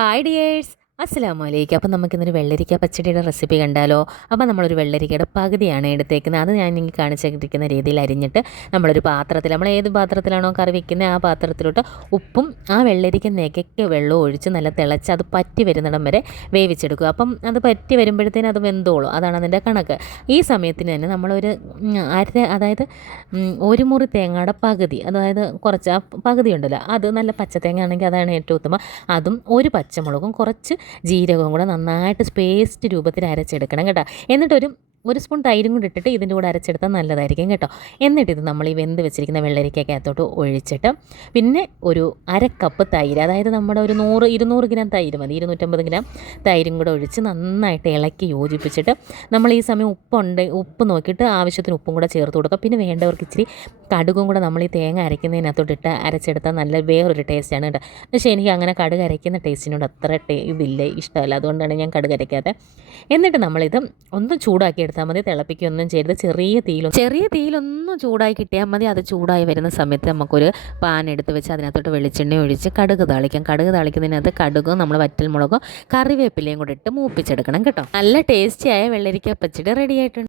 Hi dears, അസ്സലാമു അലൈക്കും. അപ്പോൾ നമുക്കിന്നൊരു വെള്ളരിക്ക പച്ചടിയുടെ റെസിപ്പി കണ്ടാലോ? അപ്പോൾ നമ്മളൊരു വെള്ളരിക്കയുടെ പകുതിയാണ് എടുത്തേക്കുന്നത്. അത് ഞാൻ നിങ്ങൾക്ക് കാണിച്ചിരിക്കുന്ന രീതിയിൽ അരിഞ്ഞിട്ട് നമ്മളൊരു പാത്രത്തിൽ, നമ്മൾ ഏത് പാത്രത്തിലാണോ കറി വെക്കുന്നത് ആ പാത്രത്തിലോട്ട് ഉപ്പും ആ വെള്ളരിക്ക നികയ്ക്ക് വെള്ളവും ഒഴിച്ച് നല്ല തിളച്ച് അത് പറ്റി വരുന്നിടം വരെ വേവിച്ചെടുക്കുക. അപ്പം അത് പറ്റി വരുമ്പോഴത്തേനും അത് വെന്തോളും. അതാണ് അതിൻ്റെ കണക്ക്. ഈ സമയത്തിന് തന്നെ നമ്മളൊരു അതായത് ഒരു മുറി തേങ്ങയുടെ പകുതി, അതായത് കുറച്ച് ആ പകുതി ഉണ്ടല്ലോ, അത് നല്ല പച്ചത്തേങ്ങ ആണെങ്കിൽ അതാണ് ഏറ്റവും ഉത്തമം. അതും ഒരു പച്ചമുളകും കുറച്ച് ജീരകവും കൂടെ നന്നായിട്ട് പേസ്റ്റ് രൂപത്തിൽ അരച്ചെടുക്കണം കേട്ടോ. എന്നിട്ടൊരു സ്പൂൺ തൈരും കൂടി ഇട്ടിട്ട് ഇതിൻ്റെ കൂടെ അരച്ചെടുത്താൽ നല്ലതായിരിക്കും കേട്ടോ. എന്നിട്ടിത് നമ്മൾ ഈ വെന്ത് വെച്ചിരിക്കുന്ന വെള്ളരിക്കകത്തോട്ട് ഒഴിച്ചിട്ട് പിന്നെ ഒരു കപ്പ് തൈര്, അതായത് നമ്മുടെ ഒരു 200 ഗ്രാം തൈര് മതി, 250 ഗ്രാം തൈരും കൂടെ ഒഴിച്ച് നന്നായിട്ട് ഇളക്കി യോജിപ്പിച്ചിട്ട് നമ്മൾ ഈ സമയം ഉപ്പ് നോക്കിയിട്ട് ആവശ്യത്തിന് ഉപ്പും കൂടെ ചേർത്ത് കൊടുക്കുക. പിന്നെ വേണ്ടവർക്ക് ഇച്ചിരി കടുകും കൂടെ നമ്മൾ ഈ തേങ്ങ അരയ്ക്കുന്നതിനകത്തോട്ടിട്ട് അരച്ചെടുത്താൽ നല്ല വേറൊരു ടേസ്റ്റാണ് കേട്ടോ. പക്ഷേ എനിക്ക് അങ്ങനെ കടുക് അരയ്ക്കുന്ന ടേസ്റ്റിനോട് അത്ര ഇതില്ല, ഇഷ്ടമല്ല. അതുകൊണ്ടാണ് ഞാൻ കടുക് അരയ്ക്കാതെ. എന്നിട്ട് നമ്മളിത് ഒന്ന് ചൂടാക്കി എടുത്താൽ മതി, തിളപ്പിക്കുകയൊന്നും ചെയ്ത് ചെറിയ തീയിലൊന്നും ചൂടായി കിട്ടിയാൽ മതി. അത് ചൂടായി വരുന്ന സമയത്ത് നമുക്കൊരു പാൻ എടുത്ത് വെച്ച് അതിനകത്തോട്ട് വെളിച്ചെണ്ണ ഒഴിച്ച് കടുക് താളിക്കാം. കടുക് താളിക്കുന്നതിനകത്ത് കടുകും നമ്മൾ വറ്റൽമുളകും കറിവേപ്പിലയും കൂടെ ഇട്ട് മൂപ്പിച്ചെടുക്കണം കേട്ടോ. നല്ല ടേസ്റ്റിയായ വെള്ളരിക്ക പച്ചടി റെഡി ആയിട്ടുണ്ട്.